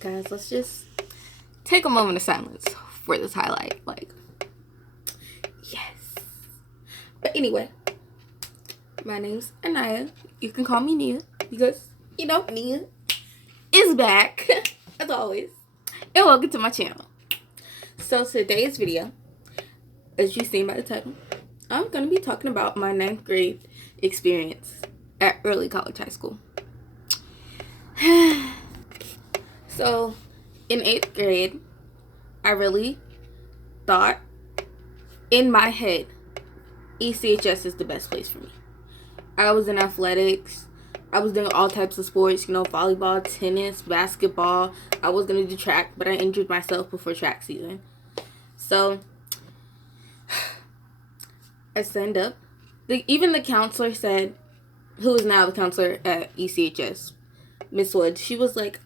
Guys, let's just take a moment of silence for this highlight. Like, yes. But anyway, my name's Anaya. You can call me Nia because, Nia is back, as always. And welcome to my channel. So today's video, as you've seen by the title, I'm going to be talking about my 9th grade experience at early college high school. So, in 8th grade, I really thought, in my head, ECHS is the best place for me. I was in athletics. I was doing all types of sports, volleyball, tennis, basketball. I was going to do track, but I injured myself before track season. So, I signed up. Even the counselor said, who is now the counselor at ECHS, Miss Wood, she was like,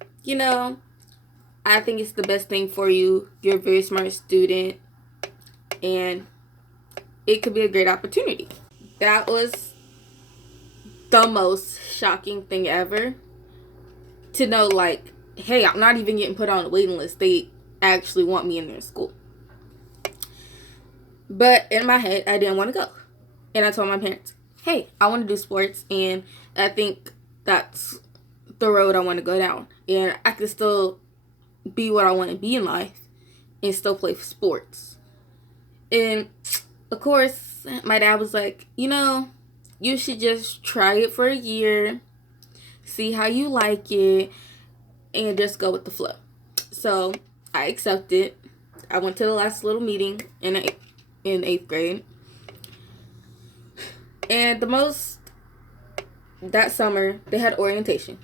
I think it's the best thing for you. You're a very smart student, and it could be a great opportunity. That was the most shocking thing ever, to know, like, hey, I'm not even getting put on a waiting list. They actually want me in their school. But in my head, I didn't want to go. And I told my parents, hey, I want to do sports, and I think that's the road I want to go down. And I can still be what I want to be in life and still play sports. And, of course, my dad was like, you should just try it for a year, see how you like it, and just go with the flow. So, I accepted. I went to the last little meeting in 8th grade. And that summer, they had orientation.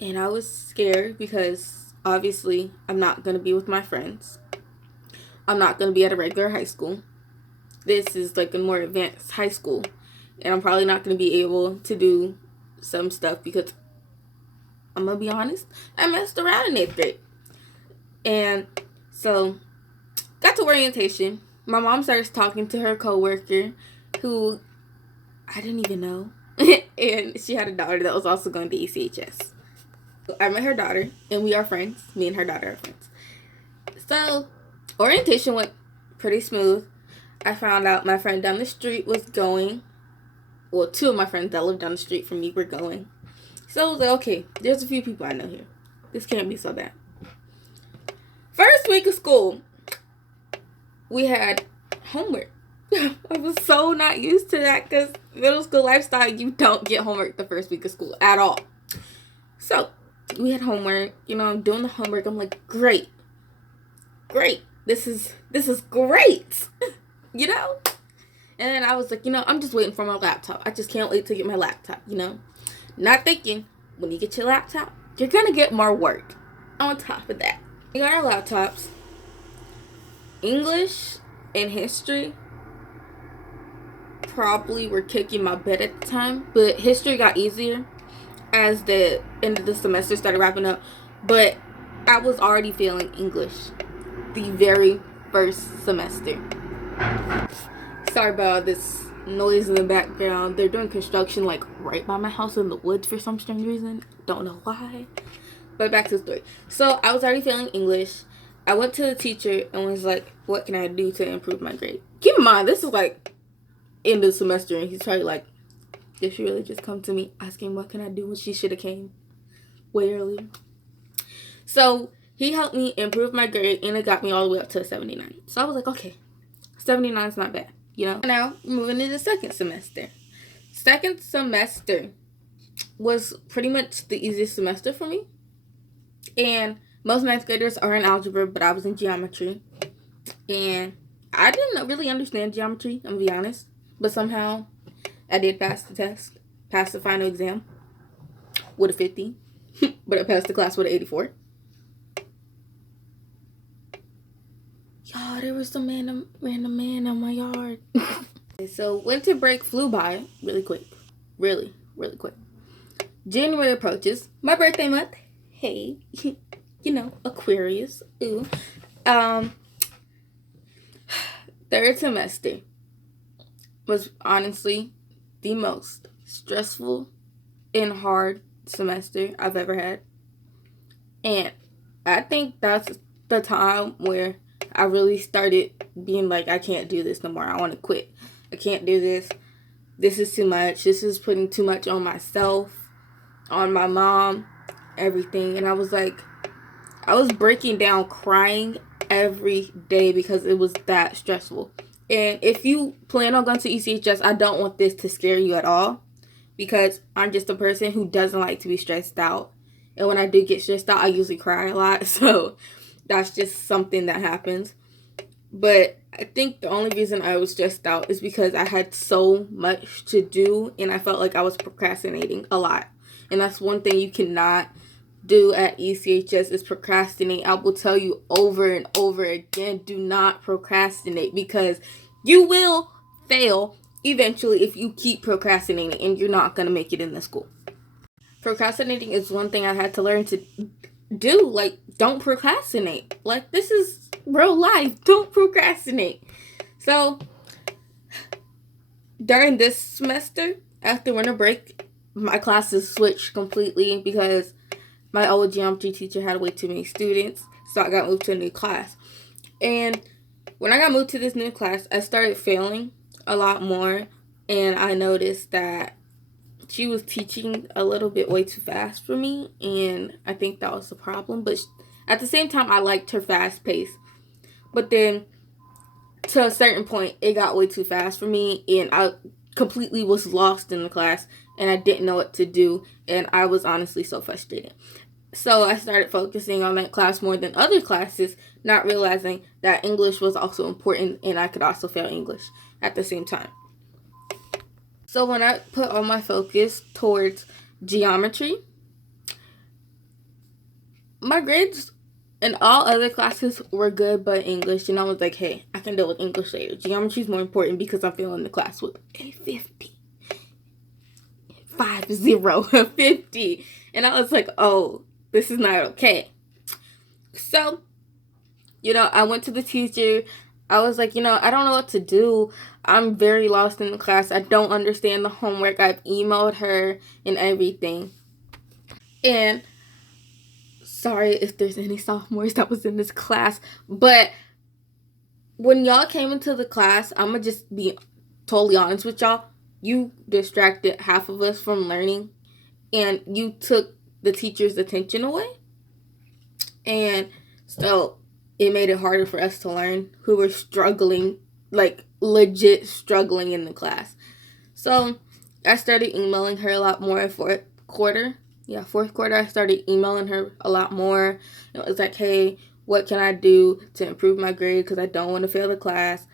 And I was scared because, obviously, I'm not going to be with my friends. I'm not going to be at a regular high school. This is like a more advanced high school. And I'm probably not going to be able to do some stuff because, I'm going to be honest, I messed around in 8th grade. And so, got to orientation. My mom starts talking to her coworker, who I didn't even know. And she had a daughter that was also going to ECHS. So I met her daughter, and we are friends. Me and her daughter are friends. So, orientation went pretty smooth. I found out my friend down the street was going. Well, 2 of my friends that live down the street from me were going. So I was like, okay, there's a few people I know here. This can't be so bad. First week of school, we had homework. I was so not used to that because middle school lifestyle, you don't get homework the first week of school at all. So, we had homework. I'm doing the homework. I'm like, great. This is great. And then I was like, I'm just waiting for my laptop. I just can't wait to get my laptop, Not thinking, when you get your laptop, you're going to get more work on top of that. We got our laptops. English and history probably were kicking my butt at the time. But history got easier as the end of the semester started wrapping up. But I was already failing English the very first semester. Sorry about this noise in the background. They're doing construction like right by my house in the woods for some strange reason. Don't know why. But back to the story. So I was already failing English. I went to the teacher and was like, what can I do to improve my grade? Keep in mind, this is like end of the semester, and he's probably like, did she really just come to me asking what can I do when she should have came way earlier? So he helped me improve my grade, and it got me all the way up to a 79. So I was like, okay, 79 is not bad, Now, moving into the second semester. Second semester was pretty much the easiest semester for me. And most 9th graders are in algebra, but I was in geometry. And I didn't really understand geometry, I'm going to be honest. But somehow, I did pass the test. Passed the final exam with a 50. But I passed the class with an 84. Y'all, there was some random man on my yard. So, winter break flew by really quick. Really, really quick. January approaches. My birthday month. Hey. Aquarius. Ooh. Third semester was honestly the most stressful and hard semester I've ever had. And I think that's the time where I really started being like, I can't do this no more. I want to quit. I can't do this. This is too much. This is putting too much on myself, on my mom, everything. And I was like, I was breaking down, crying every day because it was that stressful. And if you plan on going to ECHS, I don't want this to scare you at all, because I'm just a person who doesn't like to be stressed out. And when I do get stressed out, I usually cry a lot. So that's just something that happens. But I think the only reason I was stressed out is because I had so much to do and I felt like I was procrastinating a lot. And that's one thing you cannot do at ECHS is procrastinate. I will tell you over and over again, do not procrastinate, because you will fail eventually if you keep procrastinating, and you're not going to make it in the school. Procrastinating is one thing I had to learn to do. Like, don't procrastinate. Like, this is real life. Don't procrastinate. So during this semester, after winter break, my classes switched completely because my old geometry teacher had way too many students, so I got moved to a new class. And when I got moved to this new class, I started failing a lot more, and I noticed that she was teaching a little bit way too fast for me, and I think that was the problem. But at the same time, I liked her fast pace. But then, to a certain point, it got way too fast for me, and I completely was lost in the class, and I didn't know what to do, and I was honestly so frustrated. So I started focusing on that class more than other classes, not realizing that English was also important and I could also fail English at the same time. So when I put all my focus towards geometry, my grades in all other classes were good but English, and I was like, hey, I can deal with English later. Geometry is more important because I'm failing the class with a 50. 50. And I was like, oh, this is not okay. So, I went to the teacher. I was like, I don't know what to do. I'm very lost in the class. I don't understand the homework. I've emailed her and everything. And sorry if there's any sophomores that was in this class, but when y'all came into the class, I'm going to just be totally honest with y'all. You distracted half of us from learning, and you took the teacher's attention away. And so it made it harder for us to learn, who were struggling, like legit struggling in the class. So I started emailing her a lot more. Fourth quarter, I started emailing her a lot more. It was like, hey, what can I do to improve my grade, because I don't want to fail the class.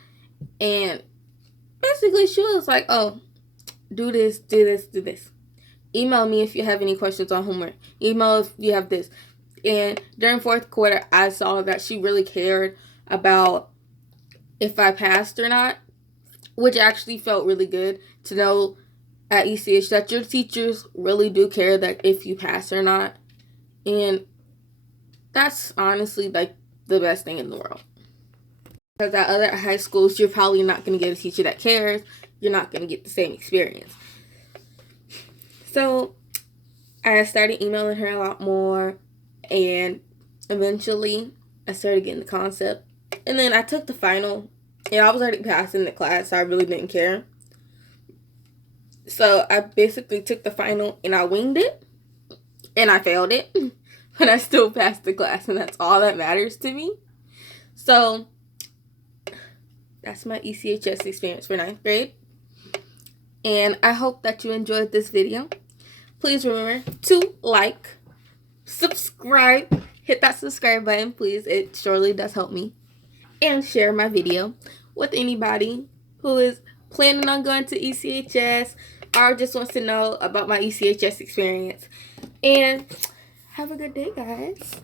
And basically she was like, oh, do this. Email me if you have any questions on homework. Email if you have this. And during fourth quarter, I saw that she really cared about if I passed or not, which actually felt really good to know at ECH that your teachers really do care that if you pass or not. And that's honestly like the best thing in the world. Because at other high schools, you're probably not going to get a teacher that cares. You're not going to get the same experience. So I started emailing her a lot more, and eventually I started getting the concept. And then I took the final, and I was already passing the class, so I really didn't care. So I basically took the final and I winged it, and I failed it, but I still passed the class, and that's all that matters to me. So that's my ECHS experience for 9th grade. And I hope that you enjoyed this video. Please remember to like, subscribe, hit that subscribe button, please. It surely does help me. And share my video with anybody who is planning on going to ECHS or just wants to know about my ECHS experience. And have a good day, guys.